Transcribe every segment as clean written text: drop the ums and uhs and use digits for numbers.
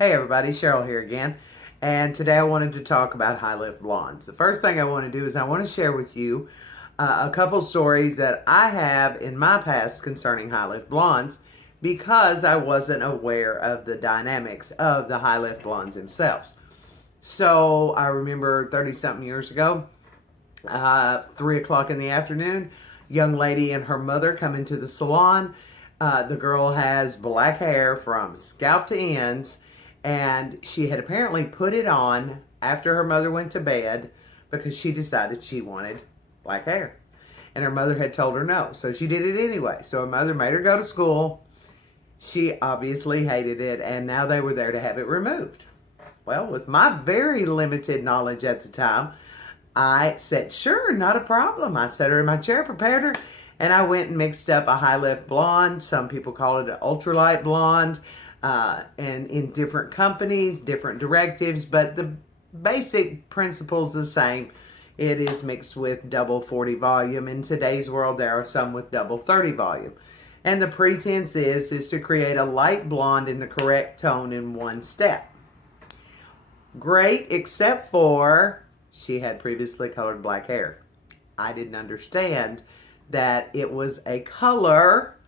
Hey everybody, Cheryl here again, and today I wanted to talk about high lift blondes. The first thing I want to do is I want to share with you a couple stories that I have in my past concerning high lift blondes because I wasn't aware of the dynamics of the high lift blondes themselves. So I remember 30 something years ago, 3 o'clock in the afternoon, young lady and her mother come into the salon. The girl has black hair from scalp to ends, and she had apparently put it on after her mother went to bed because she decided she wanted black hair. And her mother had told her no, so she did it anyway. So her mother made her go to school. She obviously hated it, and now they were there to have it removed. Well, with my very limited knowledge at the time, I said, sure, not a problem. I set her in my chair, prepared her, and I went and mixed up a high lift blonde. Some people call it an ultralight blonde. And in different companies, different directives, but the basic principle's the same. It is mixed with double 40 volume. In today's world, there are some with double 30 volume. And the pretense is to create a light blonde in the correct tone in one step. Great, except for she had previously colored black hair. I didn't understand that it was a color,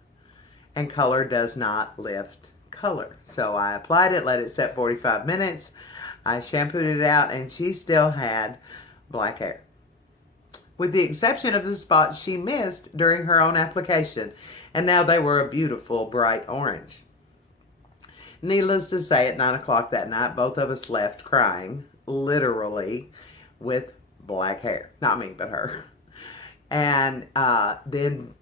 and color does not lift color. So I applied it, let it set 45 minutes. I shampooed it out, and she still had black hair, with the exception of the spots she missed during her own application. And now they were a beautiful bright orange. Needless to say, at 9 o'clock that night, both of us left crying, literally, with black hair. Not me, but her. And then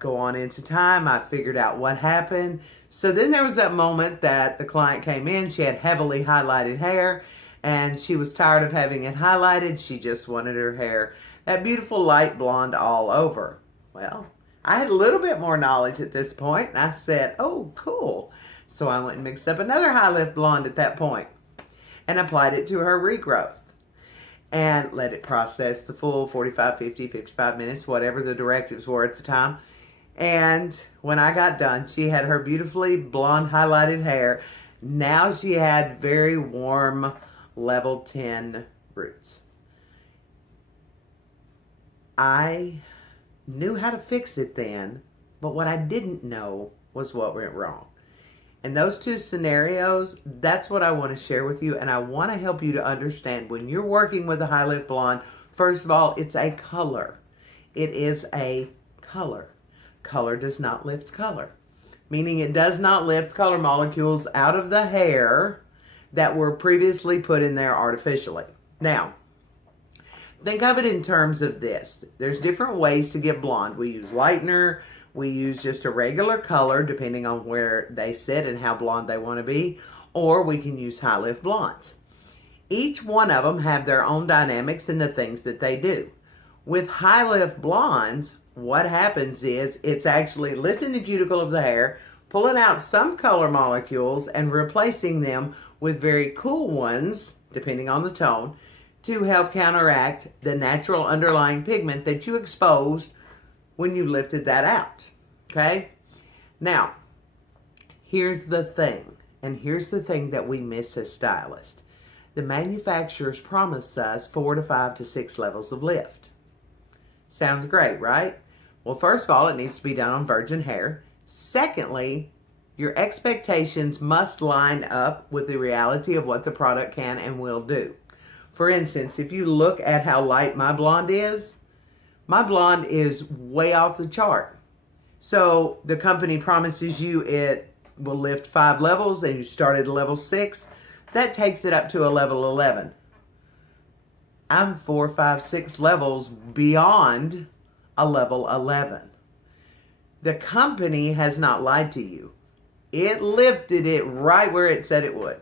go on into time, I figured out what happened. So then there was that moment that the client came in. She had heavily highlighted hair, and she was tired of having it highlighted. She just wanted her hair that beautiful light blonde all over. Well, I had a little bit more knowledge at this point, and I said, oh, cool. So I went and mixed up another high lift blonde at that point and applied it to her regrowth and let it process the full 45, 50, 55 minutes, whatever the directives were at the time. And when I got done, she had her beautifully blonde highlighted hair. Now she had very warm level 10 roots. I knew how to fix it then, but what I didn't know was what went wrong. And those two scenarios, that's what I want to share with you. And I want to help you to understand when you're working with a high lift blonde, first of all, it's a color. It is a color. Color does not lift color, meaning it does not lift color molecules out of the hair that were previously put in there artificially. Now, think of it in terms of this. There's different ways to get blonde. We use lightener. We use just a regular color depending on where they sit and how blonde they want to be. Or we can use high lift blondes. Each one of them have their own dynamics and the things that they do. With high lift blondes, what happens is it's actually lifting the cuticle of the hair, pulling out some color molecules and replacing them with very cool ones, depending on the tone, to help counteract the natural underlying pigment that you exposed when you lifted that out. Okay? Now, here's the thing, and here's the thing that we miss as stylists. The manufacturers promise us 4 to 5 to 6 levels of lift. Sounds great, right? Well, first of all, it needs to be done on virgin hair. Secondly, your expectations must line up with the reality of what the product can and will do. For instance, if you look at how light my blonde is way off the chart. So the company promises you it will lift 5 levels and you start at level 6. That takes it up to a level 11. I'm 4, 5, 6 levels beyond a level 11. The company has not lied to you. It lifted it right where it said it would.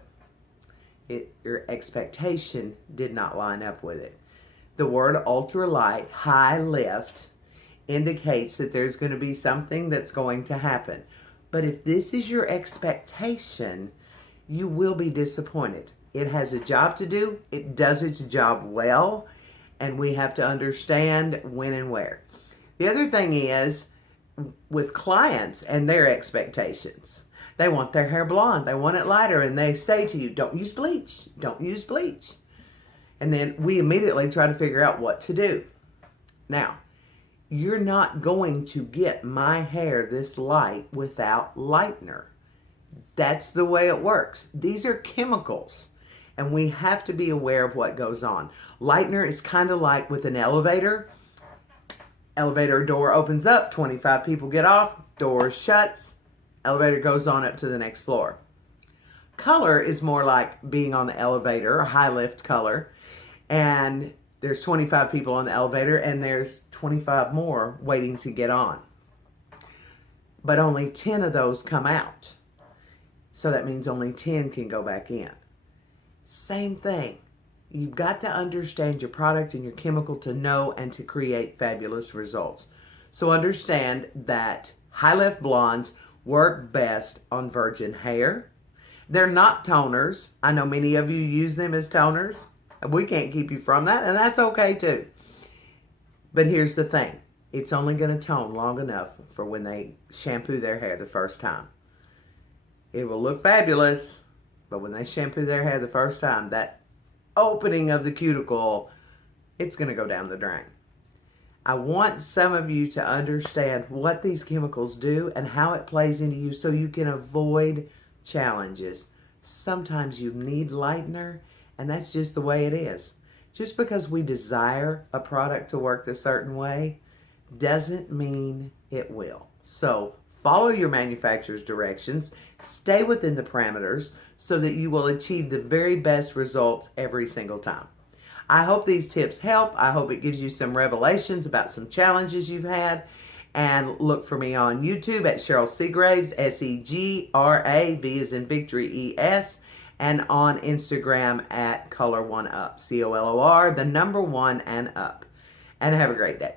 Your expectation did not line up with it. The word ultralight, high lift, indicates that there's going to be something that's going to happen. But if this is your expectation, you will be disappointed. It has a job to do. It does its job well. And we have to understand when and where. The other thing is with clients and their expectations. They want their hair blonde. They want it lighter. And they say to you, don't use bleach. Don't use bleach. And then we immediately try to figure out what to do. Now, you're not going to get my hair this light without lightener. That's the way it works. These are chemicals, and we have to be aware of what goes on. Lightener is kind of like with an elevator. Elevator door opens up, 25 people get off, door shuts, elevator goes on up to the next floor. Color is more like being on the elevator, or high lift color, and there's 25 people on the elevator and there's 25 more waiting to get on. But only 10 of those come out. So that means only 10 can go back in. Same thing. You've got to understand your product and your chemical to know and to create fabulous results. So understand that high lift blondes work best on virgin hair. They're not toners. I know many of you use them as toners. We can't keep you from that, and that's okay too. But here's the thing. It's only going to tone long enough for when they shampoo their hair the first time. It will look fabulous, but when they shampoo their hair the first time, that opening of the cuticle, it's going to go down the drain. I want some of you to understand what these chemicals do and how it plays into you so you can avoid challenges. Sometimes you need lightener, and that's just the way it is. Just because we desire a product to work a certain way doesn't mean it will. So follow your manufacturer's directions, stay within the parameters so that you will achieve the very best results every single time. I hope these tips help. I hope it gives you some revelations about some challenges you've had. And look for me on YouTube at Cheryl Segraves, S-E-G-R-A-V as in victory, E-S. And on Instagram at Color1Up, C-O-L-O-R, the number 1 and up. And have a great day.